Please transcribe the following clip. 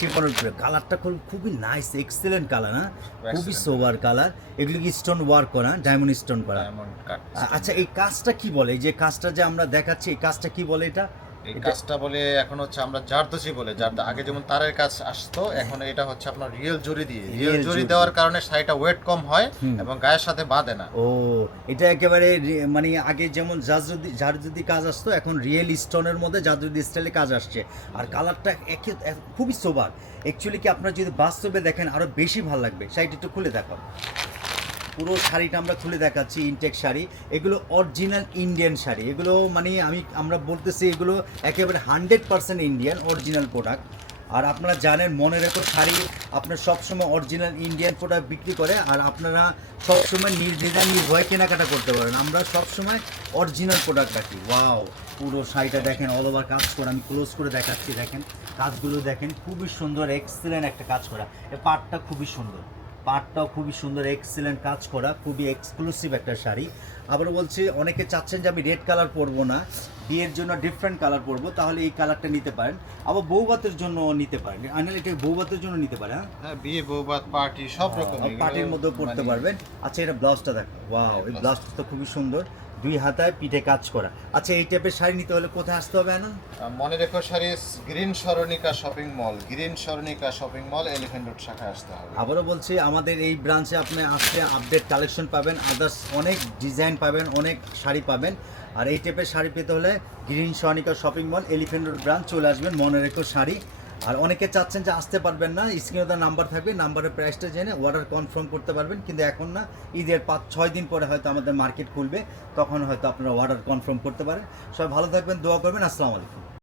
শিফনের উপরে কালারটা খুব খুবই নাইস এক্সেলেন্ট কালার না? খুবই সোভার সোবার কালার এগুলো কি স্টোন ওয়ার্ক করা ডায়মন্ড স্টোন করা? আচ্ছা এই কাজটা কি বলে? এই যে কাজটা যে আমরা দেখাচ্ছি এই কাজটা কি বলে এটা? এই কাজটা বলে এখন হচ্ছে আমরা জারদোজি বলে যার আগে যেমন তারের কাজ আসতো এখন এটা হচ্ছে আপনার রিয়েল জরি দিয়ে। রিয়েল জরি। দেওয়ার কারণে শাড়িটা ওয়েট কম হয় এবং গায়ের সাথে বাঁধে না। ও এটা একেবারে মানে আগে যেমন যার যদি কাজ আসতো এখন রিয়েল স্টোনের মধ্যে যার যদি স্টাইলে কাজ আসছে। আর কালারটা একে খুবই সোবার। অ্যাকচুয়ালি কি আপনারা যদি বাস্তবে দেখেন আরও বেশি ভালো লাগবে। শাড়িটা একটু খুলে দেখো। পুরো শাড়িটা আমরা খুলে দেখাচ্ছি ইনটেক শাড়ি। এগুলো অরিজিনাল ইন্ডিয়ান শাড়ি। এগুলো মানে আমি, আমরা বলতেছি এগুলো একেবারে hundred percent Indian original product আর আপনারা জানেন, মনে রেখো শাড়ি আপনার সবসময় অরিজিনাল ইন্ডিয়ান প্রোডাক্ট বিক্রি করে, আর আপনারা সবসময় নির্দ্বিধা নির্ভয় কেনাকাটা করতে পারেন। আমরা সবসময় অরিজিনাল প্রোডাক্ট রাখি। ওয়াও পুরো শাড়িটা দেখেন অল ওভার কাজ করে। আমি ক্লোজ করে দেখাচ্ছি, দেখেন। কাজগুলো দেখেন, খুবই সুন্দর এক্সেলেন্ট একটা কাজ করা। এই পাটটা খুবই সুন্দর। পাটটাও খুবই সুন্দর এক্সেলেন্ট কাজ করা খুবই এক্সক্লুসিভ একটা শাড়ি। আবার বলছি অনেকে চাচ্ছেন যে আমি রেড কালার পরবো না বিয়ের জন্য ডিফারেন্ট কালার পরবো তাহলে এই কালারটা নিতে পারেন। আবার বৌবাতের জন্য নিতে পারেন। আনাল এটা বৌবাতের জন্য নিতে পারেন হ্যাঁ? হ্যাঁ বিয়ে বৌবাত পার্টি সব রকম পার্টির মধ্যে পড়তে পারবেন। আচ্ছা এটা ব্লাউজটা দেখো ওয়াও এই ব্লাউজটা তো খুবই সুন্দর। দুই হাতায় পিঠে কাজ করা। আচ্ছা এই টাইপের শাড়ি নিতে হলে কোথায় আসতে হবে না মনে রেখো sari green Saranika shopping mall green Saranika shopping mall elephant road শাখায় আসতে হবে। আবারও বলছি আমাদের এই ব্রাঞ্চে আপনি আসলে আপডেট কালেকশন পাবেন আদার্স অনেক ডিজাইন পাবেন অনেক শাড়ি পাবেন। আর এই টাইপের শাড়ি পেতে হলে green Sanika shopping mall elephant road branch চলে আসবেন মনে রেখো শাড়ি। আর অনেকে চাচ্ছেন যে আসতে পারবেন না স্ক্রিনে তার নাম্বার থাকবে নাম্বারের প্রাইসটা জেনে অর্ডার কনফার্ম করতে পারবেন, কিন্তু এখন না, ঈদের পাঁচ, ছয় দিন পরে হয়তো আমাদের মার্কেট খুলবে, তখন হয়তো আপনারা অর্ডার কনফার্ম করতে পারেন। সবাই ভালো থাকবেন, দোয়া করবেন, আসসালামু আলাইকুম।